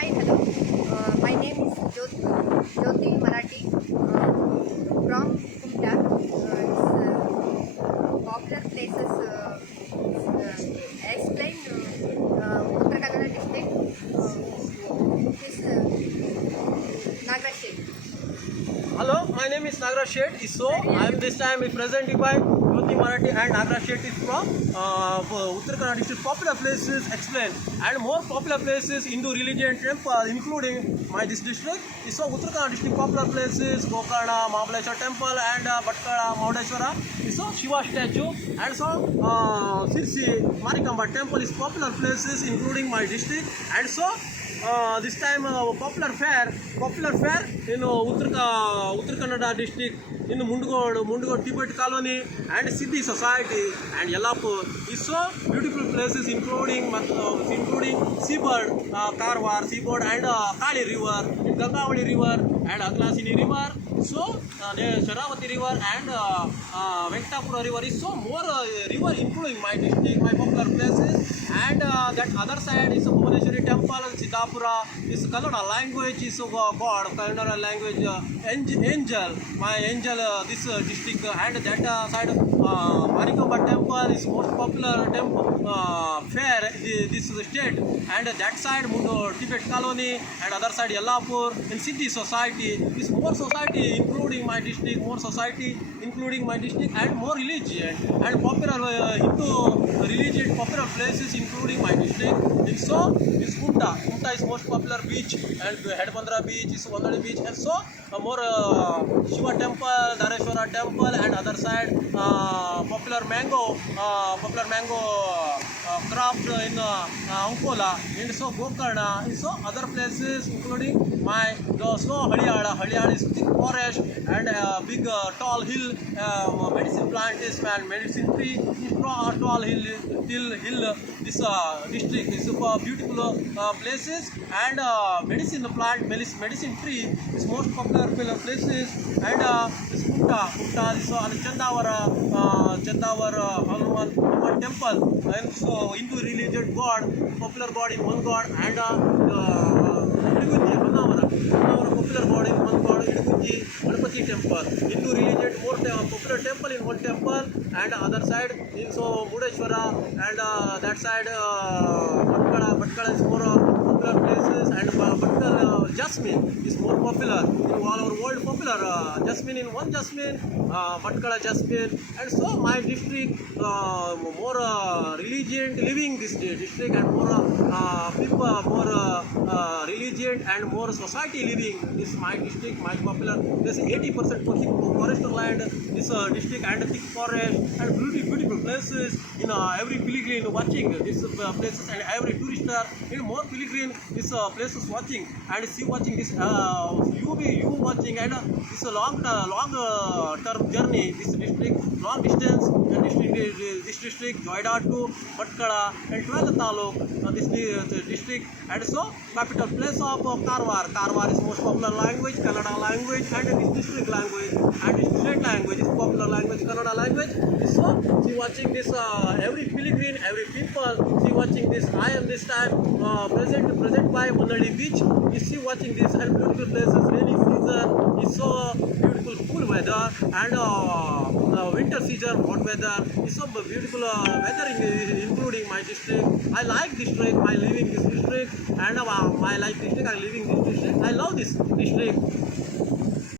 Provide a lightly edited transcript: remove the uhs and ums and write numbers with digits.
Hi, hello. My name is Jyoti Marathi from Kumta. It's popular places. Explain Uttara Kannada district. This Nagaraj State. Hello, my name is Nagaraj Shet. So I am this time presented by Jyoti Marathi and Nagaraj Shet is from Uttara Kannada district. Popular places explained and more popular places Hindu religion temple including this district. So Uttara Kannada district popular places Gokarna, Mahabaleshwar temple and Bhatkala, Mahadeshwara. So Shiva statue and so Sirsi, Marikamba temple is popular places including my district and so this time popular fair in Uttara Kannada district in Mundugod Tibet colony and Siddhi society and Yellapur is so beautiful places including seabird, Karwar seabird and Kali river, Gangavali river and Aglasini river. So Sharavati river and Venkatapura river is so more river including my district, my popular places and that other side is Bhubaneswari temple, Siddhapura is Kannada language is God, Kannada language angel, my angel this district and that side Marikamba temple is most popular temple fair this state and that side Mundo Tibet colony and other side Yellapur and Siddhi society is more society including my district, more society including my district and more religion and popular Hindu religion popular places including my district. And so is Kumta is most popular beach and Hedbandra beach is Vandali beach and so more Shiva temple, Dhareshwara temple and other side popular mango craft in Ankola and so Gokarna and so other places including my snow Haliyada is thick forest and big tall hill medicine plant is and medicine tree is tall hill this district is beautiful places and medicine plant medicine tree is most popular places and is Kumta is Chandavara Hanuman temple and so Hindu religion god popular god in one god and Honnavara popular god in one god Idugunji Ganapati temple Hindu religion more popular temple in one temple and other side in so Mudeshwara and that side Bhatkala is more popular places and Bhatkal Jasmine is more popular in all over world popular Jasmine in one Jasmine Bhatkala Jasmine and so my district more religion living this district and more people more religion and more society living is my district my popular this 80% forest land this district and thick forest and beautiful places in every pilgrim watching these places and every tourister in more pilgrim this places watching and see watching this you watching and this long term journey this district long distance and this district Joyda to Bhatkala and 12th taluk this district and so capital place of Karwar is most popular language Kannada language and this district language and this state language is popular language Kannada language so see watching this every pilgrim every people see watching this I am this time present by Manali beach is see watching this and beautiful places rainy season is so beautiful cool weather and winter season hot weather is so beautiful weather including my district I like district I living this district and my life district I living this district I love this district.